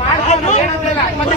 ಮಾಡ್ಕೊಂಡು ಏನಂತಿಲ್ಲ. ಮತ್ತೆ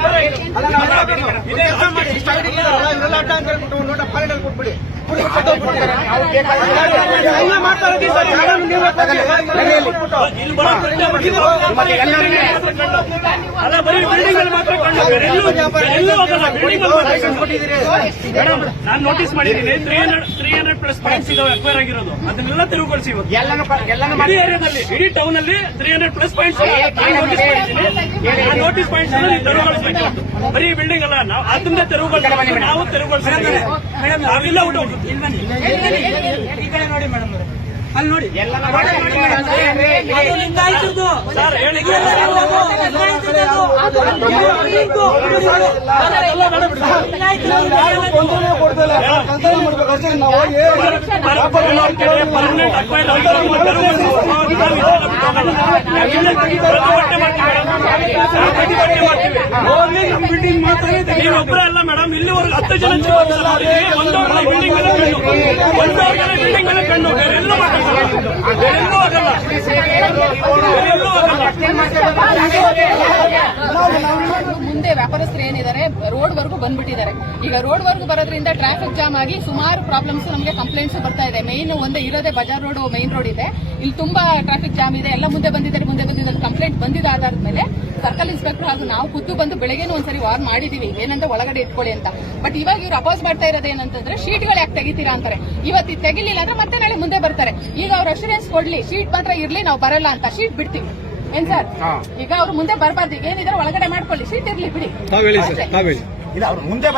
ಅಡ್ಡ ಅಂತ ಹೇಳ್ಬಿಟ್ಟು ಒಂದು ಅಲ್ಲ ನಾನು ನೋಟಿಸ್ ಮಾಡಿದ್ದೀನಿ three hundred three hundred plus points ಇದಾವೆ ಅಕ್ವೈರ್ ಆಗಿರೋದು ಅದನ್ನೆಲ್ಲ ಎಲ್ಲನೂ ಇಡೀ ಏರಿಯಾದಲ್ಲಿ ಇಡೀ ಟೌನ್ ಅಲ್ಲಿ three hundred plus points notice points ತೆರವುಗೊಳಿಸಬೇಕು ಬರೀ ಬಿಲ್ಡಿಂಗ್ ಅಲ್ಲ ನಾವು ಅದನ್ನ ತೆರವುಗೊಳಿಸ್ತೀವಿ ನಾವು ತೆರವುಗೊಳಿಸ್ತೀವಿ ನಾವಿಲ್ಲ ಊಟ ಅಲ್ಲಿ ನೋಡಿ. ಮೇಡಮ್ ಮಾಡಿ ನೋಡಿ. ಸರ್ ಹೇಳಿ. ತೊಂದರೆ ಅಷ್ಟೇ ನೀವೊಬ್ಬರೇ ಅಲ್ಲ ಮೇಡಮ್ ಇಲ್ಲಿವರೆಗೂ ಹತ್ತು ಜನ ಬಿಲ್ಡಿಂಗ್ ಒಂದು ಬಿಲ್ಡಿಂಗ್ ಕಣ್ಣು ಬೇರೆಲ್ಲೂ ಮಾತಾಡಲ್ಲ ಬೇರೆಲ್ಲೂ ಆಗಲ್ಲ ಬೇರೆಲ್ಲೂ ಆಗಲ್ಲ ಮುಂದೆ ವ್ಯಾಪಾರಸ್ಥರು ಏನಿದ್ದಾರೆ ರೋಡ್ ವರೆಗೂ ಬಂದ್ಬಿಟ್ಟಿದ್ದಾರೆ. ಈಗ ರೋಡ್ ವರೆಗೂ ಬರೋದ್ರಿಂದ ಟ್ರಾಫಿಕ್ ಜಾಮ್ ಆಗಿ ಸುಮಾರು ಪ್ರಾಬ್ಲಮ್ಸ್ ನಮಗೆ ಕಂಪ್ಲೇಂಟ್ಸ್ ಬರ್ತಾ ಇದೆ. ಮೇನ್ ಒಂದೇ ಇರೋದೇ ಬಜಾರ್ ರೋಡ್ ಮೇನ್ ರೋಡ್ ಇದೆ. ಇಲ್ಲಿ ತುಂಬಾ ಟ್ರಾಫಿಕ್ ಜಾಮ್ ಇದೆ. ಎಲ್ಲ ಮುಂದೆ ಬಂದಿದ್ದಾರೆ ಮುಂದೆ ಬಂದಿದ್ದಾರೆ ಕಂಪ್ಲೇಂಟ್ ಬಂದಿದ ಆಧಾರದ ಮೇಲೆ ಸರ್ಕಲ್ ಇನ್ಸ್ಪೆಕ್ಟರ್ ಹಾಗೂ ನಾವು ಖುದ್ದು ಬಂದು ಬೆಳಗ್ಗೆನೂ ಒಂದ್ಸರಿ ವಾರ್ ಮಾಡಿದೀವಿ. ಏನಂದ್ರೆ ಒಳಗಡೆ ಇಟ್ಕೊಳ್ಳಿ ಅಂತ. ಬಟ್ ಇವಾಗ ಇವ್ರು ಅಪೋಸ್ ಮಾಡ್ತಾ ಇರೋದು ಏನಂತಂದ್ರೆ ಶೀಟ್ಗಳು ಯಾಕೆ ತೆಗಿತೀರಾ ಅಂತಾರೆ. ಇವತ್ತು ತೆಗಿಲಿಲ್ಲ ಅಂದ್ರೆ ಮತ್ತೆ ನಾಳೆ ಮುಂದೆ ಬರ್ತಾರೆ. ಈಗ ಅವ್ರ ಅಶೂರೆನ್ಸ್ ಕೊಡ್ಲಿ ಶೀಟ್ ಮಾತ್ರ ಇರ್ಲಿ, ನಾವು ಬರಲ್ಲ ಅಂತ. ಶೀಟ್ ಬಿಡ್ತೀವಿ. ಏನ್ ಸರ್? ಈಗ ಅವ್ರು ಮುಂದೆ ಬರಬಾರ್ದು. ಈಗ ಏನಿದ್ರೆ ಒಳಗಡೆ ಮಾಡ್ಕೊಳ್ಳಿ. ಸೀಟ್ ಇರ್ಲಿ ಬಿಡಿ. ತಾವ್ ಹೇಳಿ ಸರ್ ಅಷ್ಟೇ. ಹೇಳಿ. ಇಲ್ಲ ಅವ್ರು ಮುಂದೆ